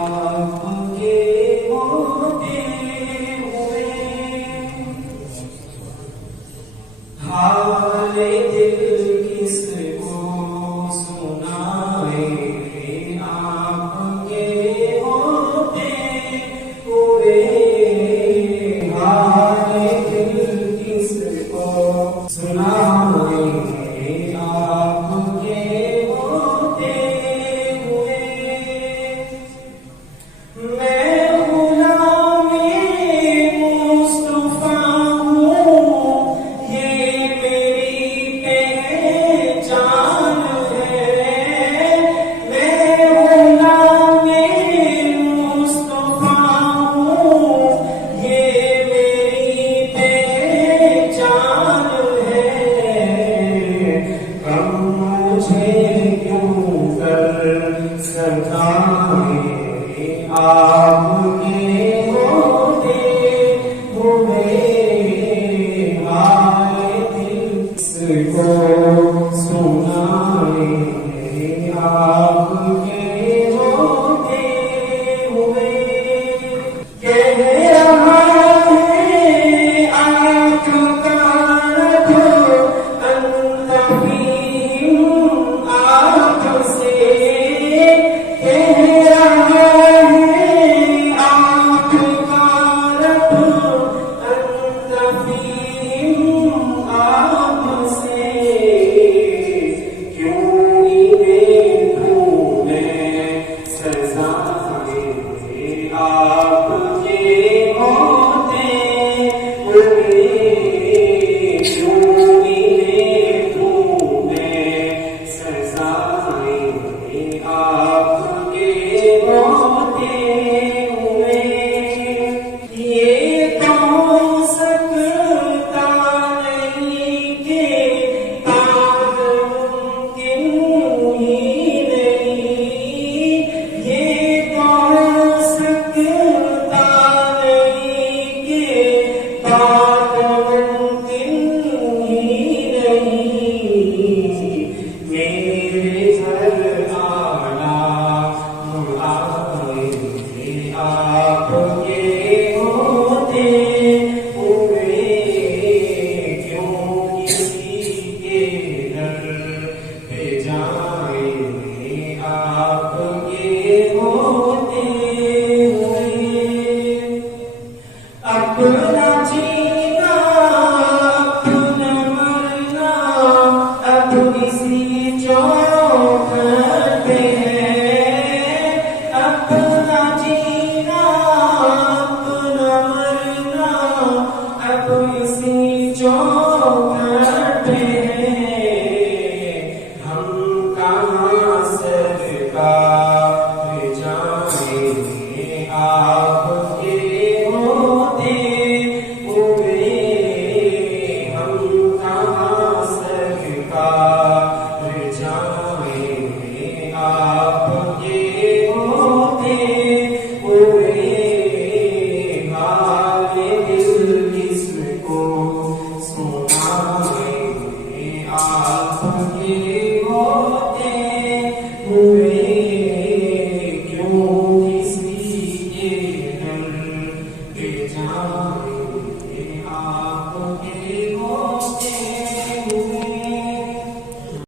आपके होते हुए हाले दिल किसको सुनाए आपके होते हुए हाले दिल किसको सुनाए आपके होते हुए मैं गुलामे मुस्तफा हूँ ये मेरी पहचान है मैं गुलामे मुस्तफा हूँ ये मेरी पहचान है कम मुझे क्यों कर सताए आपके होते हुए हाय दिल को सुनाए आपके होते हुए कह रहा है आपका रखो अंतहीन आपसे कह रहा अपना जीना अपना मरना अब इसी चौखट पे है अपना जीना अपना मरना अब इसी चौखट पे है हम कहाँ सरकार